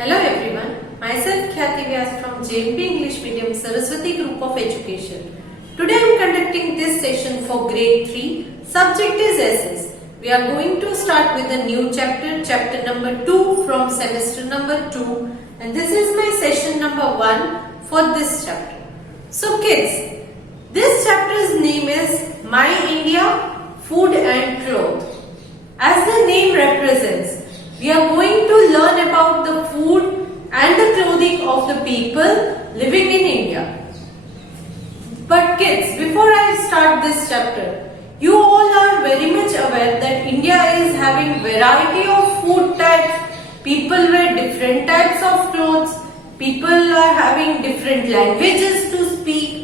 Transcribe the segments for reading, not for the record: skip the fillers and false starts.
Hello everyone, myself Khyati Vyas from JMP English Medium Saraswati Group of Education. Today I am conducting this session for grade 3. Subject is essays. We are going to start with a new chapter, chapter number 2 from semester number 2, and this is my session number 1 for this chapter. So kids, this chapter's name is My India, Food and Clothes. As the name represents, we are going to learn about the food and the clothing of the people living in India. But kids, before I start this chapter, you all are very much aware that India is having variety of food types, people wear different types of clothes, people are having different languages to speak,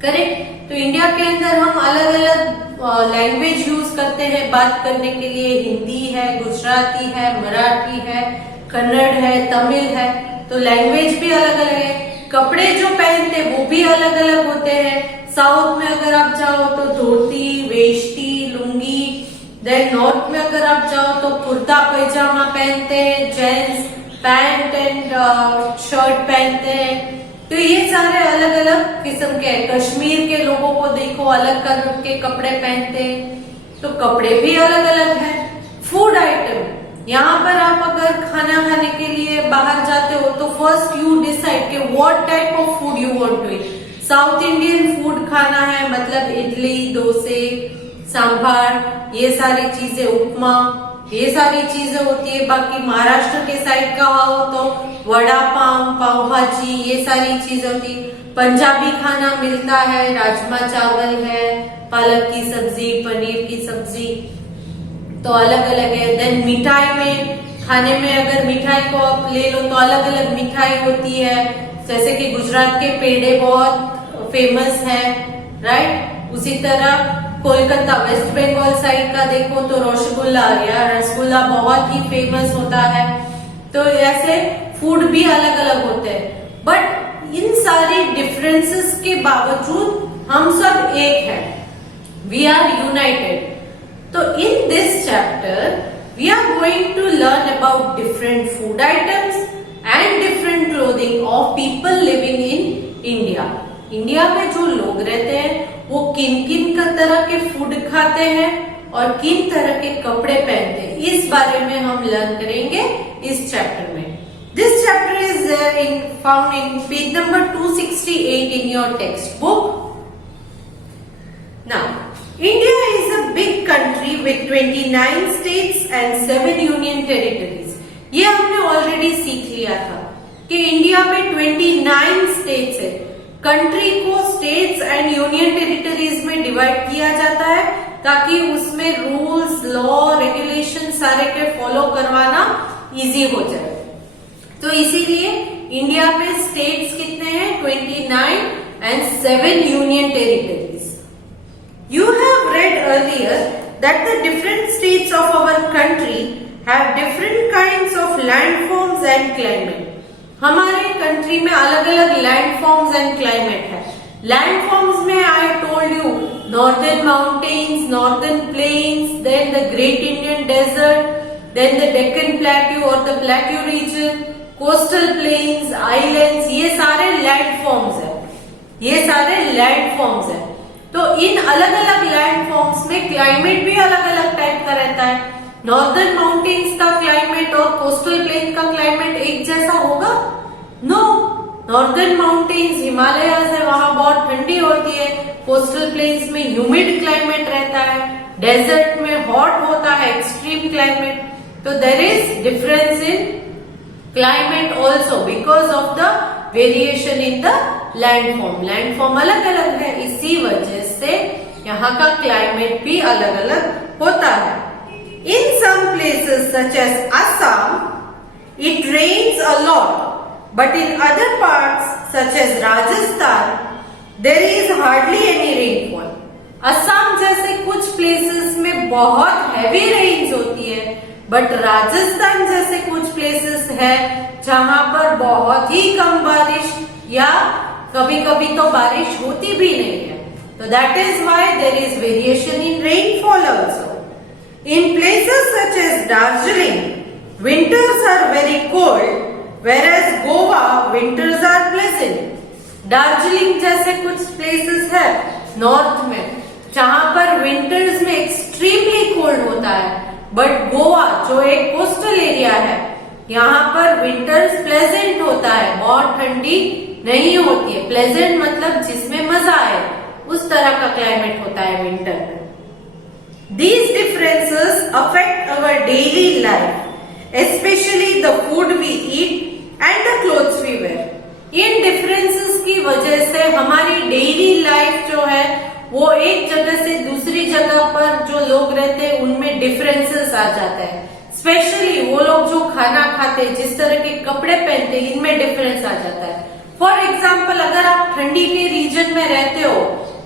correct? तो India के अंदर हम अलग अलग language use करते हैं बात करने के लिए. हिंदी है, गुजराती है, मराठी है, कन्नड़ है, तमिल है. तो लैंग्वेज भी अलग अलग है. कपड़े जो पहनते वो भी अलग अलग होते हैं. साउथ में अगर आप जाओ तो धोती, वेष्टी, लुंगी. देन नॉर्थ में अगर आप जाओ तो कुर्ता पैजामा पहनते हैं. जेंट्स पैंट एंड शर्ट पहनते हैं. तो ये सारे अलग अलग किस्म के हैं. कश्मीर के लोगों को देखो अलग कलर के कपड़े पहनते हैं. तो कपड़े भी अलग अलग हैं. फूड आइटम, यहाँ पर आप अगर खाना खाने के लिए बाहर जाते हो तो फर्स्ट यू डिसाइड कि what type of food you want to eat. South Indian food खाना है मतलब इडली, डोसे, सांभर, ये सारी चीजें, उपमा, ये सारी चीजें होती है. बाकी महाराष्ट्र के साइड का हो तो वड़ा पाव, पाव भाजी, ये सारी चीजें होती. पंजाबी खाना मिलता है, राजमा चावल है, पालक की सब्जी, पनीर की सब्जी. तो अलग अलग है. देन मिठाई में, खाने में अगर मिठाई को आप ले लो तो अलग अलग मिठाई होती है. जैसे कि गुजरात के पेड़े बहुत फेमस है, राइट. उसी तरह कोलकाता, वेस्ट बंगाल साइड का देखो तो रसगुल्ला या रसगुल्ला बहुत ही फेमस होता है. तो ऐसे फूड भी अलग अलग होते हैं. बट इन सारी डिफरेंसेस के बावजूद हम सब एक हैं. We are united. तो in this chapter we are going to learn about different food items and different clothing of people living in India. India में जो लोग रहते हैं वो किन किन का तरह के फूड खाते हैं और किन तरह के कपड़े पहनते हैं, इस बारे में हम लर्न करेंगे इस चैप्टर में. This chapter is found in page number 268 in your textbook. Now, India is a big country with 29 states and 7 union territories. ये हमने ऑलरेडी सीख लिया था कि इंडिया में 29 स्टेट्स है. कंट्री को स्टेट्स एंड यूनियन टेरिटरीज में डिवाइड किया जाता है ताकि उसमें रूल्स, लॉ, रेगुलेशन सारे के फॉलो करवाना इजी हो जाए. तो इसीलिए इंडिया में स्टेट्स कितने हैं? 29 and 7 union territories. You have read earlier that the different states of our country have different kinds of landforms and climate. हमारे कंट्री में अलग अलग लैंडफॉर्म्स एंड क्लाइमेट है. लैंडफॉर्म्स में I told you northern mountains, northern plains, then the Great Indian Desert, then the Deccan plateau और the plateau region, coastal plains, islands, ये सारे landforms है. ये सारे लैंडफॉर्म्स है. तो इन अलग अलग लैंडफॉर्म्स में क्लाइमेट भी अलग अलग टाइप का रहता है. नॉर्दर्न माउंटेन्स का क्लाइमेट और कोस्टल प्लेन का क्लाइमेट एक जैसा होगा? नो. नॉर्दर्न माउंटेन्स, हिमालयाज है, वहां बहुत ठंडी होती है. कोस्टल प्लेन्स में ह्यूमिड क्लाइमेट रहता है. डेजर्ट में हॉट होता है, एक्सट्रीम क्लाइमेट. तो there is difference in climate also because of the variation in the landform. Landform अलग अलग है, इसी वजह से यहाँ का क्लाइमेट भी अलग अलग होता है. In some places such as Assam, it rains a lot, but in other parts such as Rajasthan, there is hardly any rainfall. Assam जैसे कुछ प्लेसेस में बहुत हैवी रेन्स होती है, बट राजस्थान जैसे कुछ प्लेसेस है जहां पर बहुत ही कम बारिश या कभी कभी तो बारिश होती भी नहीं है. तो that is why there is variation in rainfall also. In places such as Darjeeling, winters are very cold whereas Goa winters are pleasant. Darjeeling जैसे कुछ प्लेसेस है नॉर्थ में जहां पर विंटर्स में एक्सट्रीमली कोल्ड होता है, बट गोवा जो एक कोस्टल एरिया है यहाँ पर विंटर्स प्लेजेंट होता है, बहुत ठंडी नहीं होती है। प्लेजेंट मतलब जिसमें मजा आए, उस तरह का क्लाइमेट होता है विंटर में। These differences affect our daily life, especially the food we eat and the clothes we wear. In differences की वजह से हमारी डेली लाइफ जो है वो एक जगह से दूसरी जगह पर जो लोग रहते हैं उनमें डिफरेंसेस आ जाता है। स्पेशली वो लोग जो खाना खाते हैं, जिस तरह के कपड़े पहनते हैं, इनमें डिफरेंस आ जाता है। फॉर एग्जाम्पल, अगर आप ठंडी के रीजन में रहते हो,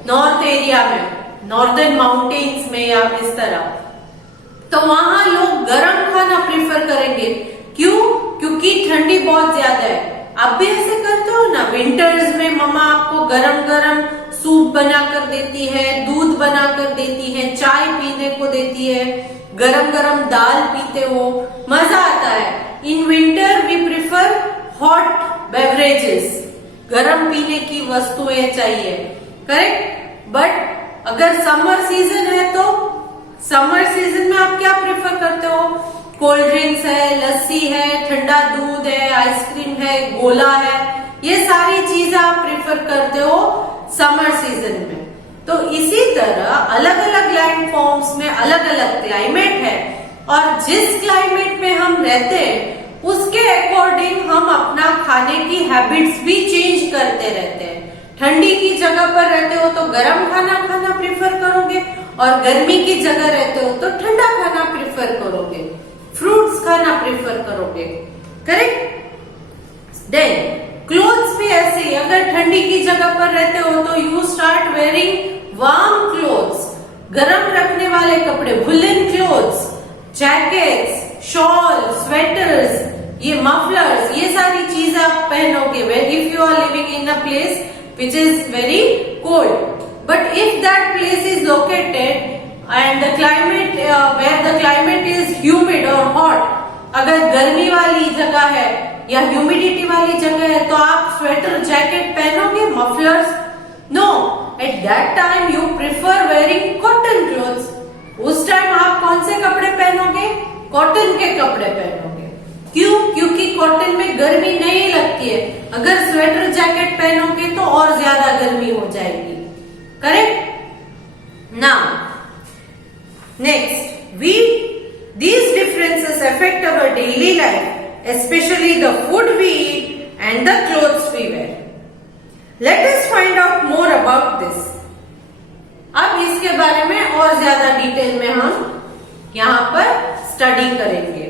नॉर्थ एरिया में, नॉर्दर्न माउंटेन्स में या इस तरह, तो वहां लोग गर्म खाना प्रीफर करेंगे। क्यों? क्योंकि ठंडी बहुत ज्यादा है। आप भी ऐसे करते हो ना, विंटर्स में मम्मा आपको गरम गरम सूप बना कर देती है, दूध बना कर देती है, चाय पीने को देती है, गरम गरम दाल पीते हो, मजा आता है। In winter we prefer hot beverages, गरम पीने की वस्तुएं चाहिए, करेक्ट। बट अगर समर सीजन है तो समर सीजन में आप क्या प्रेफर करते हो? कोल्ड ड्रिंक्स है, लस्सी है, ठंडा दूध है, आइसक्रीम है, गोला है, ये सारी चीजें आप प्रेफर करते हो समर सीजन में। तो इसी तरह अलग अलग लैंड फॉर्म्स में अलग अलग क्लाइमेट है, और जिस क्लाइमेट में हम रहते हैं उसके अकॉर्डिंग हम अपना खाने की हैबिट्स भी चेंज करते रहते हैं। ठंडी की जगह पर रहते हो तो गर्म खाना खाना प्रेफर करोगे, और गर्मी की जगह रहते हो तो ठंडा खाना प्रेफर करोगे, फ्रूट्स खाना प्रेफर करोगे, करेक्ट। देन क्लोथ्स भी ऐसे ही, अगर ठंडी की जगह पर रहते हो तो you start wearing warm clothes, गर्म रखने वाले कपड़े, woollen clothes, jackets, shawl, sweaters, ये मफलर्स, ये सारी चीजें आप पहनोगे if you are living in a place which is very cold. But if that place is located and the climate where the climate is humid or hot, अगर गर्मी वाली जगह है या ह्यूमिडिटी वाली जगह है तो आप स्वेटर जैकेट पहनोगे, mufflers? No, at that time you prefer wearing cotton clothes. उस टाइम आप कौन से कपड़े पहनोगे? कॉटन के कपड़े पहनोगे। क्यों? क्योंकि कॉटन में गर्मी नहीं लगती है। अगर स्वेटर जैकेट पहनोगे तो और ज्यादा गर्मी हो जाएगी, correct. Now next, these differences affect our daily life, especially the food we eat and the clothes we wear. Let us find out more about this. अब इसके बारे में और ज्यादा डिटेल में हम यहाँ पर स्टडी करेंगे।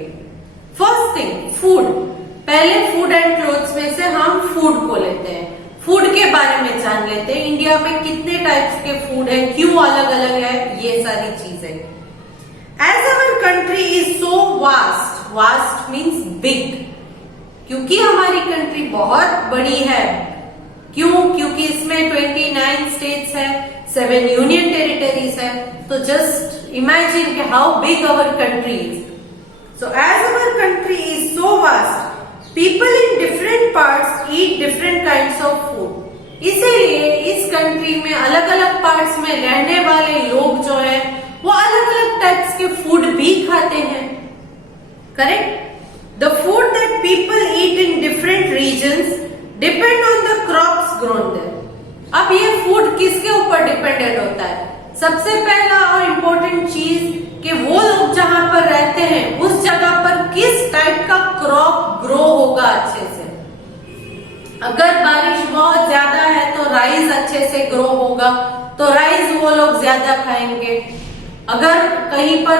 First thing, food. पहले फूड एंड क्लोथ्स में से हम फूड को लेते हैं। फूड के बारे में जान लेते हैं, इंडिया में कितने टाइप्स के फूड है, क्यों अलग अलग है, ये सारी चीजें। As our country is so vast, vast means big, क्योंकि हमारी कंट्री बहुत बड़ी है। क्यों? क्योंकि इसमें 29 स्टेट्स है, 7 यूनियन टेरिटरीज है। तो जस्ट इमेजिन कि how big our country is. So as our country is so vast, people in different parts eat different kinds of food. इसीलिए इस कंट्री में अलग अलग पार्ट्स में रहने वाले लोग जो है वो अलग अलग टाइप्स के फूड भी खाते हैं, correct. The food that people eat in different regions depend on the crops grown there. अब ये फूड किसके ऊपर डिपेंडेंट होता है? सबसे पहला और इम्पोर्टेंट चीज कि वो लोग जहां पर रहते हैं उस जगह पर किस टाइप का क्रॉप ग्रो होगा अच्छे से। अगर बारिश बहुत ज्यादा है तो राइस अच्छे से ग्रो होगा, तो राइस वो लोग ज्यादा खाएंगे। अगर कहीं पर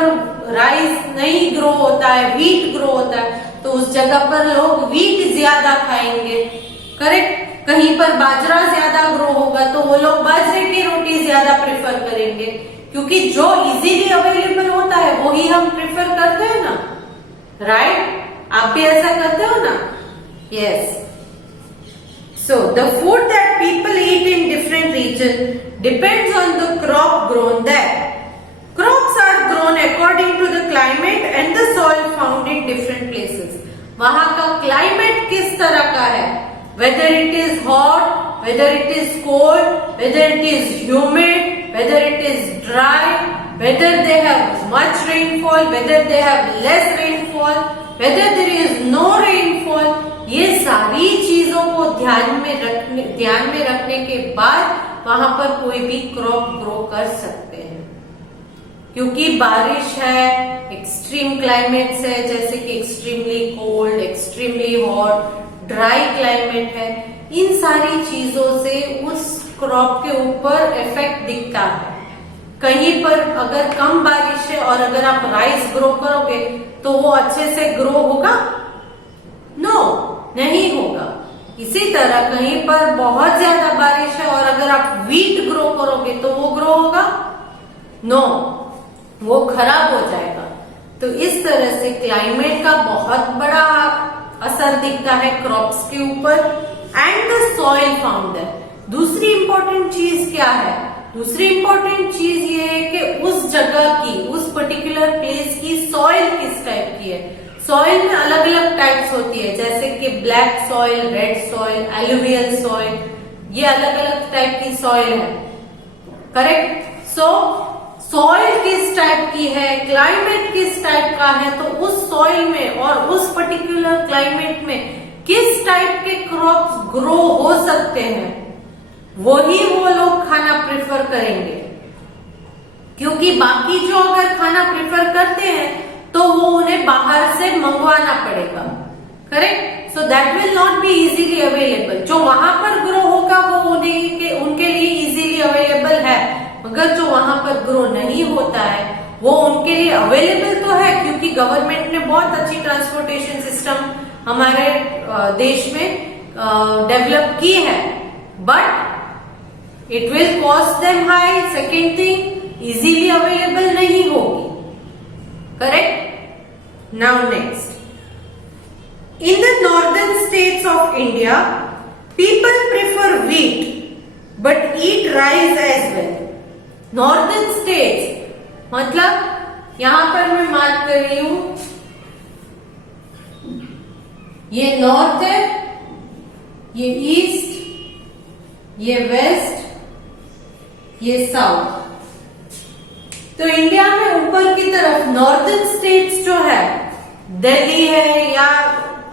राइस नहीं ग्रो होता है, वीट ग्रो होता है, तो उस जगह पर लोग वीट ज्यादा खाएंगे, करेक्ट। कहीं पर बाजरा ज्यादा ग्रो होगा तो वो लोग बाजरे की रोटी ज्यादा प्रेफर करेंगे, क्योंकि जो इजीली अवेलेबल होता है वो ही हम प्रेफर करते हैं ना, राइट। आप भी ऐसा करते हो ना? Yes. So the food that people eat in different region depends on the crop grown there. Crops are grown according to the climate and the soil found in different places. वहां का climate किस तरह का है, whether it is hot, whether it is cold, whether it is humid, whether it is dry, whether they have much rainfall, whether they have less rainfall, whether there is no rainfall. ये सारी चीजों को ध्यान में रखने के बाद वहां पर कोई भी क्रॉप ग्रो कर सकते हैं। क्योंकि बारिश है, एक्सट्रीम क्लाइमेट्स है, जैसे कि extremely cold, extremely hot, dry climate है, इन सारी चीजों से उस क्रॉप के ऊपर इफेक्ट दिखता है। कहीं पर अगर कम बारिश है और अगर आप राइस ग्रो करोगे तो वो अच्छे से ग्रो होगा? नो, नहीं होगा। इसी तरह कहीं पर बहुत ज्यादा बारिश है और अगर आप व्हीट ग्रो करोगे तो वो ग्रो होगा? नो, वो खराब हो जाएगा। तो इस तरह से क्लाइमेट का बहुत बड़ा असर दिखता है क्रॉप्स के ऊपर। And the soil found there. दूसरी इंपॉर्टेंट चीज क्या है? दूसरी इंपॉर्टेंट चीज ये है कि उस जगह की, उस पर्टिकुलर प्लेस की सॉइल किस टाइप की है। सॉइल में अलग अलग टाइप्स होती है, जैसे कि black soil, red soil, alluvial soil, ये अलग अलग टाइप की सॉइल है। करेक्ट? सो सॉइल किस टाइप की है, क्लाइमेट किस टाइप का है, तो उस सॉइल में और उस पर्टिकुलर क्लाइमेट में किस टाइप के क्रॉप्स ग्रो हो सकते हैं, वही वो लोग खाना प्रेफर करेंगे। क्योंकि बाकी जो अगर खाना प्रेफर करते हैं तो वो उन्हें बाहर से मंगवाना पड़ेगा। Correct? So that will not be easily available. जो वहां पर ग्रो होगा वो उनके लिए इजीली अवेलेबल है, मगर जो वहां पर ग्रो नहीं होता है वो उनके लिए अवेलेबल तो है, क्योंकि गवर्नमेंट ने बहुत अच्छी ट्रांसपोर्टेशन सिस्टम हमारे देश में डेवलप की है, but it will cost them high. Second thing, easily available नहीं होगी। Correct? Now next. In the northern states of India, people prefer wheat but eat rice as well. Northern states मतलब यहां पर मैं मार्क कर रही हूं, ये नॉर्थ है, ये ईस्ट, ये वेस्ट, ये साउथ। तो इंडिया में ऊपर की तरफ नॉर्दर्न स्टेट्स जो है, दिल्ली है या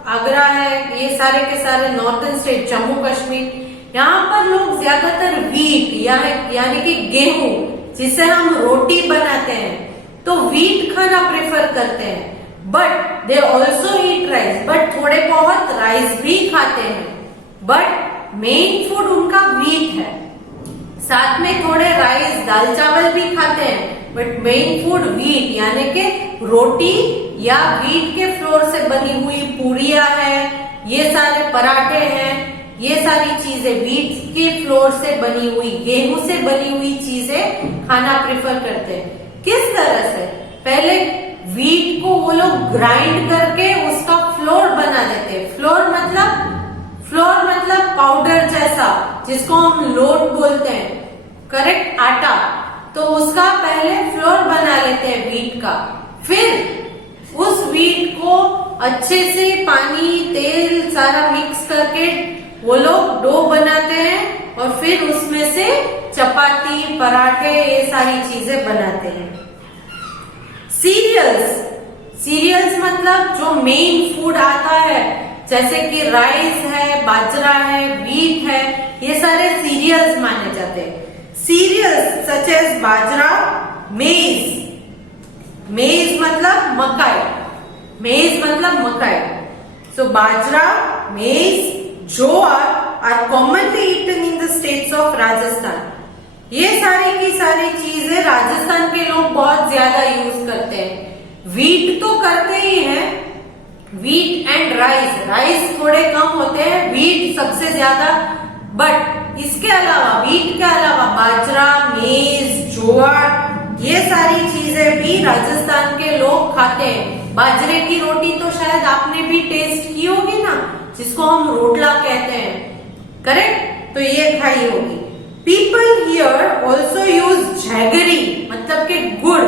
आगरा है, ये सारे के सारे नॉर्दर्न स्टेट, जम्मू कश्मीर, यहाँ पर लोग ज्यादातर व्हीट यानी कि गेहूं, जिसे हम रोटी बनाते हैं, तो व्हीट खाना प्रेफर करते हैं। But they also eat rice, but थोड़े बहुत राइस भी खाते हैं, बट मेन फूड उनका व्हीट है। साथ में थोड़े राइस, दाल चावल भी खाते हैं, बट मेन फूड व्हीट यानी कि रोटी या व्हीट के फ्लोर से बनी हुई पूरियां है, ये सारे पराठे हैं, ये सारी चीजें व्हीट के फ्लोर से बनी हुई, गेहूं से बनी हुई चीजें खाना प्रेफर करते हैं। किस तरह से? पहले व्हीट को वो लोग ग्राइंड करके उसका फ्लोर बना देते हैं। फ्लोर मतलब पाउडर जैसा, जिसको हम लोट बोलते हैं। करेक्ट? आटा। तो उसका पहले फ्लोर बना लेते हैं व्हीट का, फिर उस व्हीट को अच्छे से पानी, तेल सारा मिक्स करके वो लोग डो बनाते हैं और फिर उसमें से चपाती, पराठे, ये सारी चीजें बनाते हैं। सीरियल्स मतलब जो मेन फूड आता है, जैसे कि राइस है, बाजरा है, व्हीट है, ये सारे सीरियल्स माने जाते हैं। Cereals such as बाजरा, मेज मतलब मकाई। So bajra, maize, jowar are commonly eaten in the states of Rajasthan. ये सारी की सारी चीजें राजस्थान के लोग बहुत ज्यादा यूज करते हैं। व्हीट तो करते ही हैं, व्हीट एंड राइस थोड़े कम होते हैं, व्हीट सबसे ज्यादा। बट इसके अलावा, व्हीट के अलावा बाजरा, मेज, ज्वार, ये सारी चीजें भी राजस्थान के लोग खाते हैं। बाजरे की रोटी तो शायद आपने भी टेस्ट की होगी ना, जिसको हम रोटला कहते हैं। करेक्ट? तो ये खाई होगी। People here also use jaggery, मतलब के गुड़,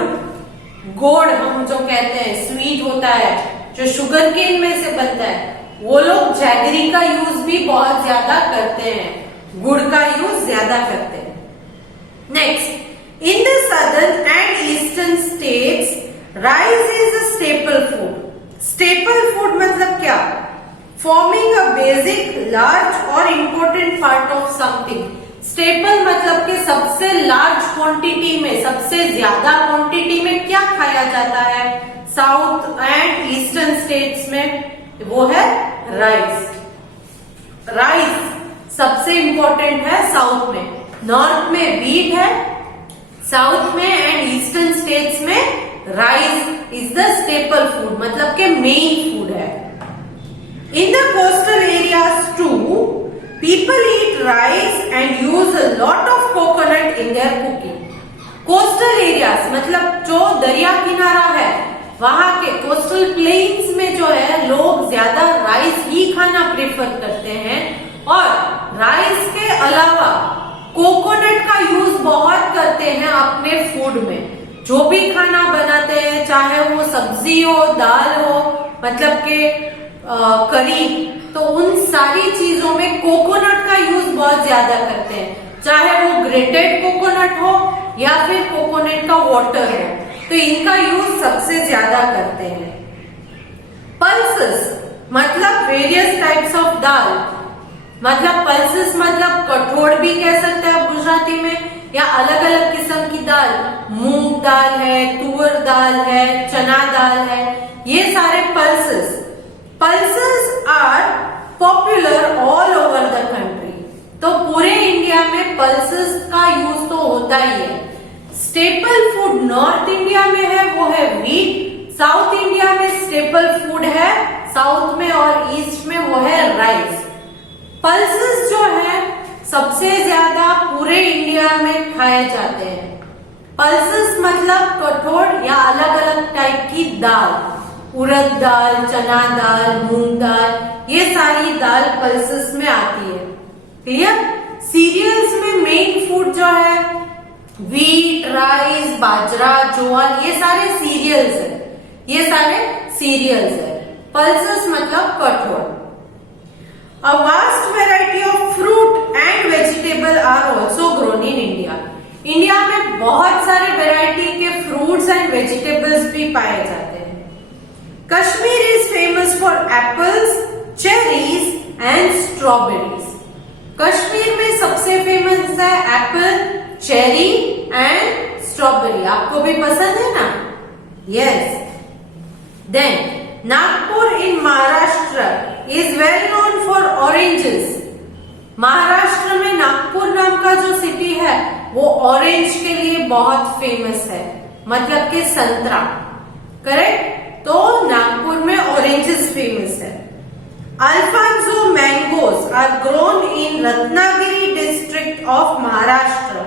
गोड़ हम जो कहते हैं, स्वीट होता है जो शुगर केन में से बनता है, वो लोग जैगरी का यूज भी बहुत ज्यादा करते हैं, गुड़ का यूज ज्यादा करते हैं। Next, in the southern and eastern states rice is a staple food. Staple food मतलब क्या? फॉर्मिंग अ बेसिक, लार्ज और important part of something. Staple मतलब कि सबसे लार्ज क्वांटिटी में, सबसे ज्यादा क्वांटिटी में क्या खाया जाता है साउथ एंड ईस्टर्न स्टेट्स में? वो है राइस। राइस सबसे इंपॉर्टेंट है साउथ में, नॉर्थ में व्हीट है, साउथ में एंड ईस्टर्न स्टेट्स में rice is the staple food, मतलब के मेन फूड है। In the coastal areas too people eat rice and use a lot of coconut in their cooking. Coastal areas मतलब जो दरिया किनारा है, वहां के कोस्टल प्लेन्स में जो है लोग ज्यादा राइस ही खाना प्रेफर करते हैं, और राइस के अलावा कोकोनट का यूज बहुत करते हैं अपने फूड में। जो भी खाना बनाते हैं, चाहे वो सब्जी हो, दाल हो, मतलब के करी, तो उन सारी चीजों में कोकोनट का यूज बहुत ज्यादा करते हैं, चाहे वो ग्रेटेड कोकोनट हो या फिर कोकोनट का वाटर हो, तो इनका यूज सबसे ज्यादा करते हैं। पल्सेस मतलब वेरियस टाइप्स ऑफ दाल, मतलब पल्सेस मतलब कठोर भी कह सकते हैं आप गुजराती में, या अलग अलग किस्म की दाल, मूंग दाल है, तुअर दाल है, चना दाल है, ये सारे pulses. Pulses are popular all over the country. तो पूरे इंडिया में pulses का यूज तो होता ही है। स्टेपल फूड नॉर्थ इंडिया में है, वो है व्हीट। साउथ इंडिया में स्टेपल फूड है, साउथ में और ईस्ट में वो है राइस। पल्सेस जो है सबसे ज्यादा पूरे इंडिया में खाए जाते हैं। पल्सेस मतलब कठोर या अलग अलग टाइप की दाल, उड़द दाल, चना दाल, मूंग दाल, ये सारी दाल पल्सेस में आती है। क्लियर? सीरियल्स में मेन फूड जो है व्हीट, राइस, बाजरा, ज्वार, ये सारे सीरियल्स है, ये सारे सीरियल्स है। पल्सेस मतलब कठोर। A vast variety of fruit and vegetable are also grown in India. India में बहुत सारे वैरायटी के फ्रूट्स एंड वेजिटेबल्स भी पाए जाते हैं। Kashmir is famous for apples, cherries and strawberries. Kashmir में सबसे फेमस है एप्पल, चेरी एंड स्ट्रॉबेरी। आपको भी पसंद है ना? Yes. Then Nagpur in Maharashtra is well known for oranges. Maharashtra में नागपुर नाम का जो सिटी है वो ऑरेंज के लिए बहुत फेमस है, मतलब कि संतरा। करेक्ट? तो नागपुर में ऑरेंजेस फेमस है। Alphonso mangoes are grown in Ratnagiri district of Maharashtra.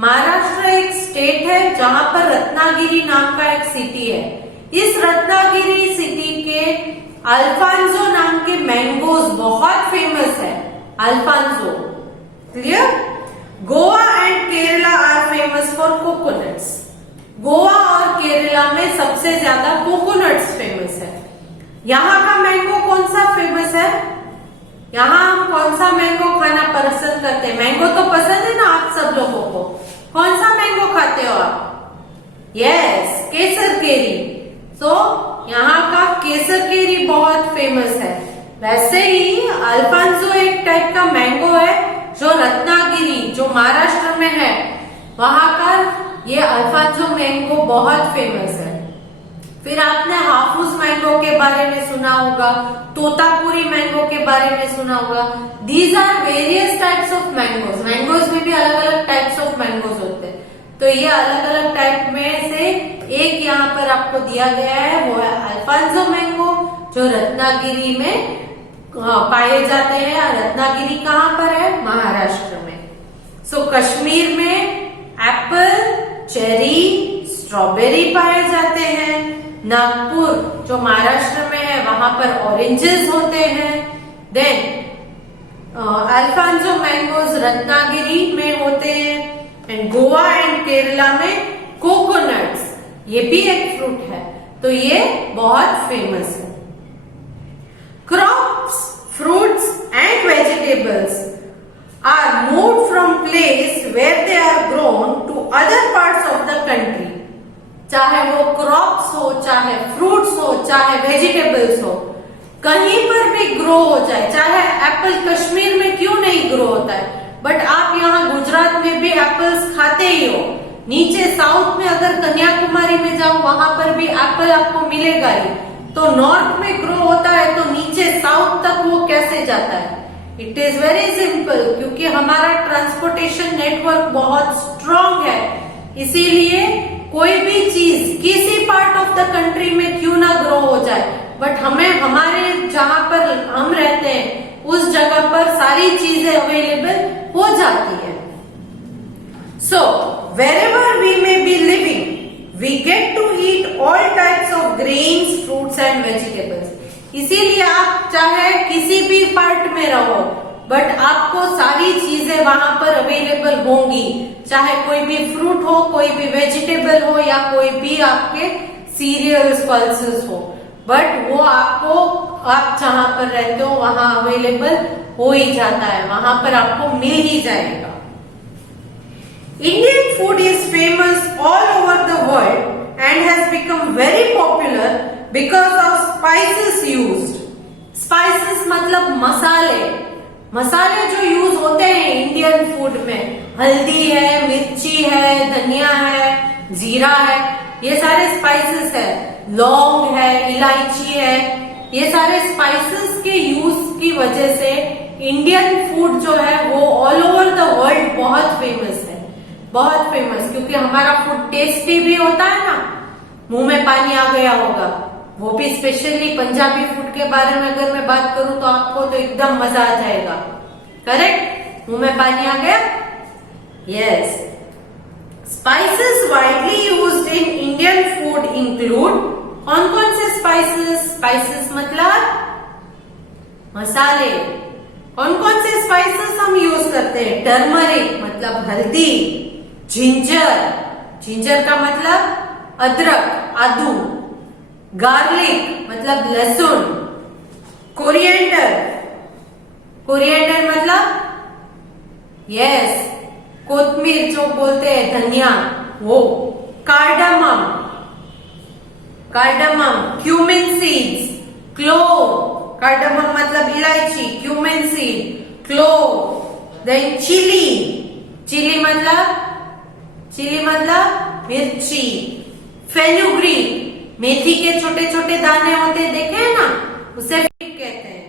Maharashtra एक स्टेट है जहां पर रत्नागिरी नाम का एक सिटी है। इस रत्नागिरी सिटी के अल्फांसो नाम के मैंगोज बहुत फेमस है। Alphonso. Clear? Goa and Kerala are famous for coconuts. Goa और केरला में सबसे ज्यादा कोकोनट्स फेमस है। यहाँ का मैंगो कौन सा फेमस है? यहाँ हम कौन सा मैंगो खाना पसंद करते हैं? मैंगो तो पसंद है ना आप सब लोगों को। कौन सा मैंगो खाते हो आप? यस, केसर केरी। तो यहाँ का केसर केरी बहुत फेमस है। वैसे ही अल्फांसो एक टाइप का मैंगो है जो रत्नागिरी, जो महाराष्ट्र में है, वहां का ये अल्फांसो मैंगो बहुत फेमस है। फिर आपने हाफूस मैंगो के बारे में सुना होगा, तोतापुरी मैंगो के बारे में सुना होगा। These are various types of mangoes. Mangoes में भी अलग अलग टाइप्स ऑफ मैंगोज होते हैं, तो ये अलग अलग टाइप में से एक यहाँ पर आपको दिया गया है, वो है अल्फांसो मैंगो, जो रत्नागिरी में पाए जाते हैं। रत्नागिरी कहाँ पर है? महाराष्ट्र में। सो कश्मीर में एप्पल, चेरी, स्ट्रॉबेरी पाए जाते हैं। नागपुर जो महाराष्ट्र में है वहां पर ऑरेंजेस होते हैं। देन अल्फांसो मैंगोज रत्नागिरी में होते हैं, एंड गोवा एंड केरला में कोकोनट्स, ये भी एक फ्रूट है, तो ये बहुत फेमस है। Crops, fruits and vegetables are moved from place where they are grown to other parts of the country. चाहे वो क्रॉप्स हो, चाहे फ्रूट्स हो, चाहे वेजिटेबल्स हो, कहीं पर भी ग्रो हो जाए, चाहे एप्पल कश्मीर में क्यों नहीं ग्रो होता है, बट आप यहाँ गुजरात में भी एप्पल्स खाते ही हो। नीचे साउथ में अगर कन्याकुमारी में जाओ वहां पर भी एप्पल आपको मिलेगा ही। तो नॉर्थ में ग्रो होता है तो नीचे साउथ तक वो कैसे जाता है? इट इज वेरी सिंपल, क्योंकि हमारा ट्रांसपोर्टेशन नेटवर्क बहुत स्ट्रांग है। इसीलिए कोई भी चीज किसी पार्ट ऑफ द कंट्री में क्यों ना ग्रो हो जाए, बट हमें हमारे जहां पर हम रहते हैं उस जगह पर सारी चीजें अवेलेबल हो जाती है। So wherever we may be living, we get to eat all types of grains, fruits and vegetables. इसीलिए आप चाहे किसी भी पार्ट में रहो, बट आपको सारी चीजें वहां पर अवेलेबल होंगी, चाहे कोई भी फ्रूट हो, कोई भी वेजिटेबल हो या कोई भी आपके सीरियल्स पल्सेस हो, बट वो आपको आप जहां पर रहते हो वहां अवेलेबल हो ही जाता है, वहां पर आपको मिल ही जाएगा। Indian food is famous all over the world and has become very popular because of spices used. Spices मतलब मसाले, मसाले जो यूज होते हैं इंडियन फूड में, हल्दी है, मिर्ची है, धनिया है, जीरा है, ये सारे स्पाइसेस है, लौंग है, इलायची है, ये सारे स्पाइसेस के यूज की वजह से इंडियन फूड जो है वो ऑल ओवर द वर्ल्ड बहुत फेमस है, बहुत फेमस। क्योंकि हमारा फूड टेस्टी भी होता है ना, मुंह में पानी आ गया होगा। वो भी स्पेशली पंजाबी फूड के बारे में अगर मैं बात करूं तो आपको तो एकदम मजा आ जाएगा। करेक्ट? मुंह में पानी आ गया? Yes. Spices widely used in Indian food include, कौन कौन से स्पाइसेस? स्पाइसेस मतलब मसाले। कौन कौन से स्पाइसेस हम यूज करते हैं? टर्मरिक मतलब हल्दी, जिंजर, जिंजर का मतलब अदरक, आदू, गार्लिक मतलब लहसुन, कोरिएंडर, कोरिएंडर मतलब यस कोथमीर जो बोलते हैं धनिया, वो, cardamom, cardamom, cumin seeds, clove, cardamom मतलब इलायची, cumin seed, clove, then chilli, chilli मतलब मिर्ची, फेनुग्रीक, मेथी के छोटे छोटे दाने होते देखे हैं ना, उसे कहते हैं।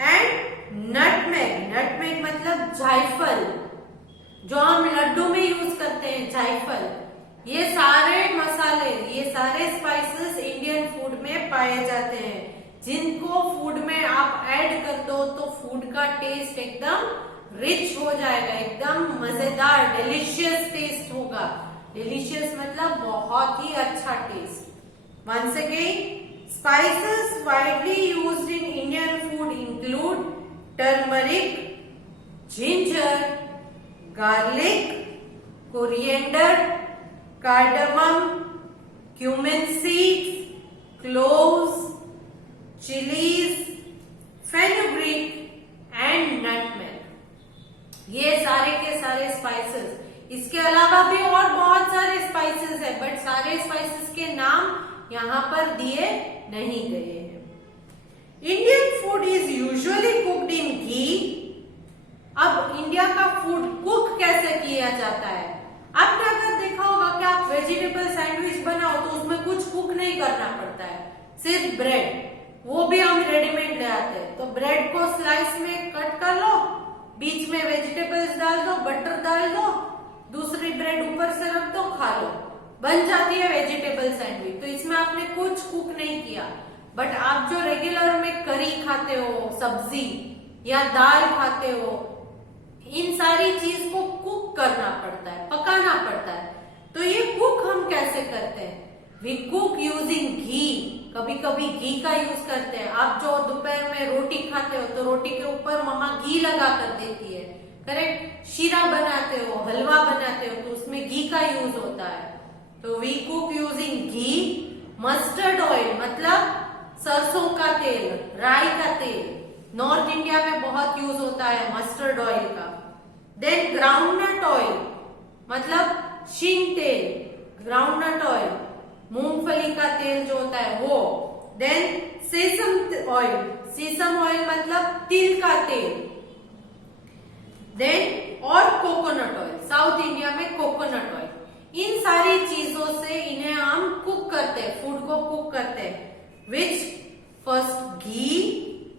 एंड नटमेग, नटमेग मतलब जायफल, जो हम लड्डू में यूज करते हैं, जायफल। ये सारे मसाले, ये सारे स्पाइसेस इंडियन फूड में पाए जाते हैं, जिनको फूड में आप ऐड कर दो तो फूड का टेस्ट एकदम रिच हो जाएगा, एकदम मजेदार डिलीशियस टेस्ट होगा। डिलीशियस मतलब बहुत ही अच्छा test. Once again, spices widely used in Indian food include turmeric, ginger, garlic, coriander, cardamom, cumin seeds, cloves, chilies, fenugreek and nutmeg. ये सारे के सारे स्पाइसेस, इसके अलावा भी और बहुत सारे स्पाइसेस है, बट सारे स्पाइसेस के नाम यहाँ पर दिए नहीं गए हैं। Indian food is usually cooked in ghee. अब इंडिया का फूड कुक कैसे किया जाता है? आपने अगर देखा होगा कि आप वेजिटेबल सैंडविच बनाओ तो उसमें कुछ कुक नहीं करना पड़ता है, सिर्फ ब्रेड, वो भी हम रेडीमेड ले आते हैं। तो ब्रेड को स्लाइस में कट कर लो, बीच में वेजिटेबल्स डाल दो, बटर डाल दो, दूसरी ब्रेड ऊपर से रख दो, खा लो, बन जाती है वेजिटेबल सैंडविच। तो इसमें आपने कुछ कुक नहीं किया। बट आप जो रेगुलर में करी खाते हो, सब्जी या दाल खाते हो, इन सारी चीज को कुक करना पड़ता है, पकाना पड़ता है। तो ये कुक हम कैसे करते हैं? वी कुक यूजिंग घी। कभी कभी घी का यूज करते हैं। आप जो दोपहर में रोटी खाते हो तो रोटी के ऊपर मम्मा घी लगा कर देती है, करेक्ट? शीरा बनाते हो, हलवा बनाते हो तो उसमें घी का यूज होता है। तो we cook using ghee. Mustard oil मतलब सरसों का तेल, राई का तेल, नॉर्थ इंडिया में बहुत यूज होता है मस्टर्ड ऑयल का। देन ग्राउंडनट ऑयल मतलब शींग तेल, ग्राउंडनट ऑयल, मूंगफली का तेल जो होता है वो। Then sesame oil, sesame oil मतलब तिल का तेल। देन और कोकोनट ऑयल, साउथ इंडिया में कोकोनट ऑयल। इन सारी चीजों से इन्हें हम कुक करते हैं, फूड को कुक करते हैं। Which first ghee,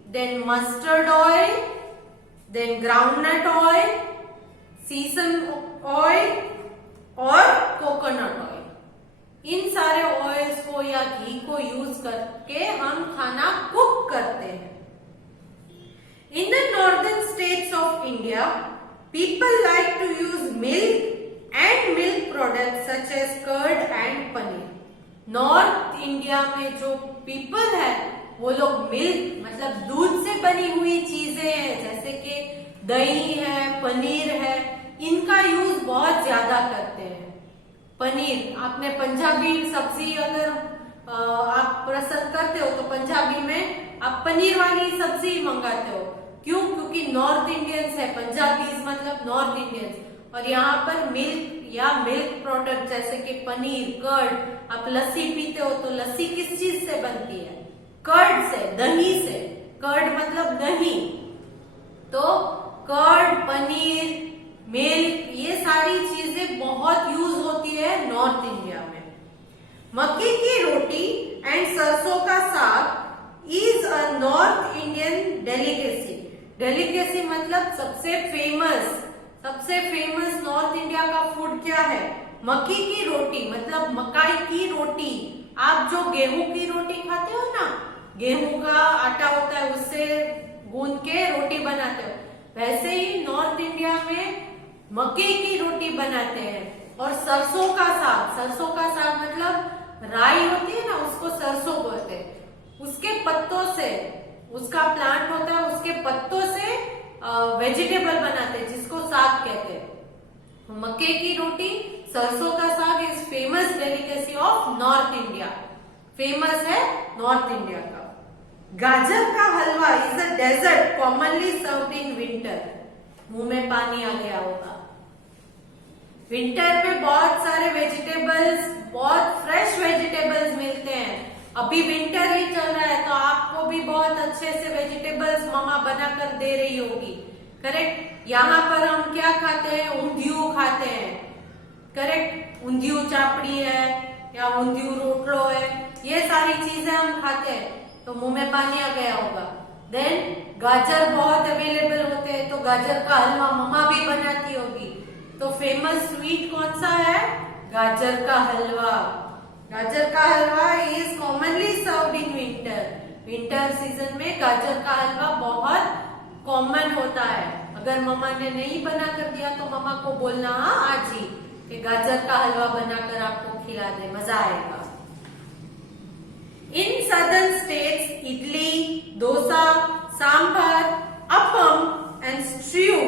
then mustard oil, then groundnut oil, sesame oil और कोकोनट ऑयल। इन सारे ऑयल्स को या घी को यूज करके हम खाना कुक करते हैं। In the northern states of India, people like to use milk and milk products such as curd and paneer. North India में जो पीपल है वो लोग मिल्क मतलब दूध से बनी हुई चीजें हैं, जैसे कि दही है, पनीर है, इनका यूज बहुत ज्यादा करते हैं। पनीर, आपने पंजाबी सब्जी अगर आप पसंद करते हो तो पंजाबी में आप पनीर वाली सब्जी मंगाते हो। क्यों? क्योंकि नॉर्थ इंडियंस है, पंजाबीज मतलब नॉर्थ इंडियंस, और यहाँ पर मिल्क या मिल्क प्रोडक्ट जैसे कि पनीर, कर्ड, आप लस्सी पीते हो तो लस्सी किस चीज से बनती है? कर्ड से, दही से। कर्ड मतलब दही, तो कर्ड, पनीर, मिल्क, ये सारी चीजें बहुत यूज होती है नॉर्थ इंडिया में। मक्की की रोटी एंड सरसों का साग is a north Indian delicacy. Delicacy मतलब सबसे फेमस नॉर्थ इंडिया का फूड क्या है? मक्की की रोटी मतलब मकाई की रोटी। आप जो गेहूं की रोटी खाते हो ना, गेहूं का आटा होता है उससे गूंद के रोटी बनाते हो, वैसे ही नॉर्थ इंडिया में मक्के की रोटी बनाते हैं। और सरसों का साग मतलब राई होती है ना, उसको सरसों बोलते हैं। उसके पत्तों से, उसका प्लांट होता है, उसके पत्तों से वेजिटेबल बनाते हैं जिसको साग कहते हैं। मक्के की रोटी, सरसों का साग is famous delicacy of North India, famous है नॉर्थ इंडिया का। गाजर का हलवा is a dessert commonly served in winter. मुंह में पानी आ गया होगा। विंटर में बहुत सारे वेजिटेबल्स, बहुत फ्रेश वेजिटेबल्स मिलते हैं। अभी विंटर ही चल रहा है तो आपको भी बहुत अच्छे से वेजिटेबल्स मम्मा बनाकर दे रही होगी, करेक्ट। यहाँ पर हम क्या खाते हैं? ऊंधियू खाते हैं, करेक्ट। ऊंधियू चापड़ी है या ऊंधियू रोटलो है, ये सारी चीजें हम खाते हैं, तो मुंह में पानी आ गया होगा। देन गाजर बहुत अवेलेबल होते हैं, तो गाजर का हलवा मम्मा भी बनाती होगी। तो फेमस स्वीट कौन सा है? गाजर का हलवा। गाजर का हलवा is commonly served in winter. Winter season में गाजर का हलवा बहुत कॉमन होता है। अगर मम्मा ने नहीं बना कर दिया तो मम्मा को बोलना हाँ आज ही कि गाजर का हलवा बनाकर आपको खिला दे, मजा आएगा। In southern states idli, dosa, sambar, appam and stew,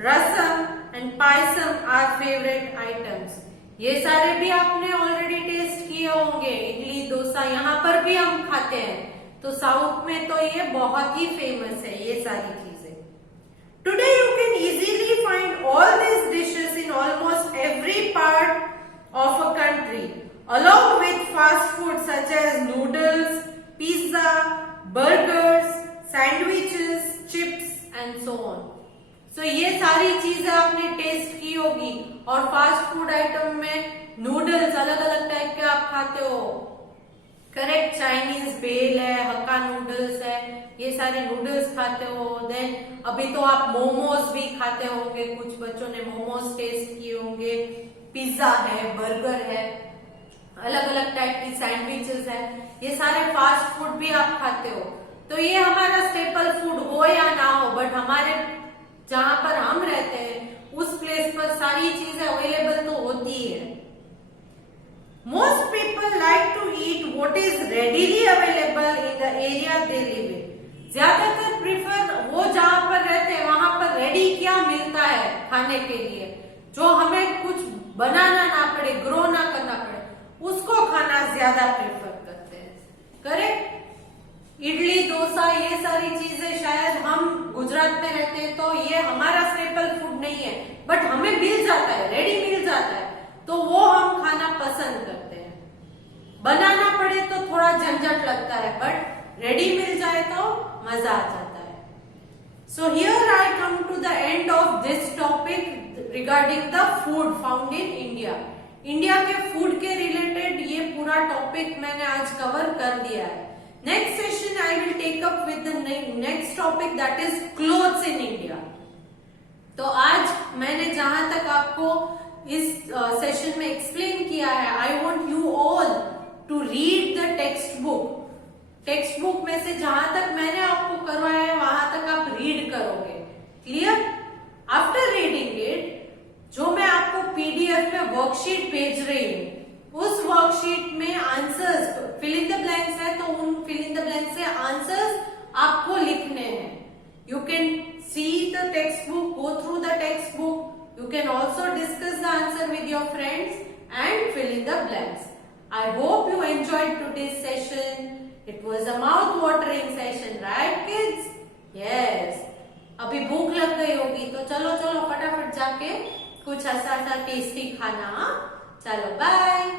rasam and payasam are favourite items. ये सारे भी आपने ऑलरेडी टेस्ट किए होंगे। इडली, डोसा यहाँ पर भी हम खाते हैं, तो साउथ में तो ये बहुत ही फेमस है ये सारी चीजें। Today you can easily find all this dishes in almost every part of a country along with fast food such as noodles, pizza, burgers, sandwiches, chips and so on. So ये सारी चीजें आपने test की होगी। और fast food item में noodles अलग अलग टाइप के आप खाते हो, करेक्ट। चाइनीज भेल है, हक्का नूडल्स है, ये सारे नूडल्स खाते हो। देन अभी तो आप मोमोज भी खाते होंगे, कुछ बच्चों ने मोमोज टेस्ट किए होंगे। पिज्जा है, बर्गर है, अलग अलग टाइप की सैंडविचेस है, ये सारे फास्ट फूड भी आप खाते हो। तो ये हमारा स्टेपल फूड हो या ना हो, बट हमारे जहां पर हम रहते हैं उस प्लेस पर सारी चीजें अवेलेबल तो होती है। Most people like to eat what is readily available in the area they live in. ज्यादातर प्रीफर वो जहां पर रहते हैं वहां पर रेडी क्या मिलता है खाने के लिए, जो हमें कुछ बनाना ना पड़े, ग्रो ना करना पड़े, उसको खाना ज्यादा प्रेफर करते हैं, करेक्ट। इडली डोसा ये सारी चीजें शायद हम गुजरात में रहते हैं तो ये हमारा स्टेपल फूड नहीं है, बट हमें मिल जाता है, रेडी मिल जाता है, तो वो हम खाना पसंद करते हैं। बनाना पड़े तो थोड़ा झंझट लगता है, बट रेडी मिल जाए तो मजा आ जाता है। So here I come to the end of this topic regarding the food found in India. India के फूड के रिलेटेड ये पूरा टॉपिक मैंने आज कवर कर दिया है। Next session I will take up with the next topic that is clothes in India. तो आज मैंने जहां तक आपको इस सेशन में एक्सप्लेन किया है, I want you all to read the textbook. Textbook में से जहां तक मैंने आपको करवाया है वहां तक आप रीड करोगे। क्लियर? आफ्टर रीडिंग इट, जो मैं आपको पीडीएफ में वर्कशीट भेज रही हूँ, उस वर्कशीट में answers fill in the blanks है, तो उन फिल इन द ब्लैंक्स से आंसर्स आपको लिखने हैं। You can see the textbook, go through the textbook, you can also discuss the answer with your friends and fill in the blanks. I hope you enjoyed today's session. It was a mouth watering session, right kids? Yes. अभी भूख लग गई होगी तो चलो चलो फटाफट जाके कुछ ऐसा टेस्टी खाना। चलो बाय।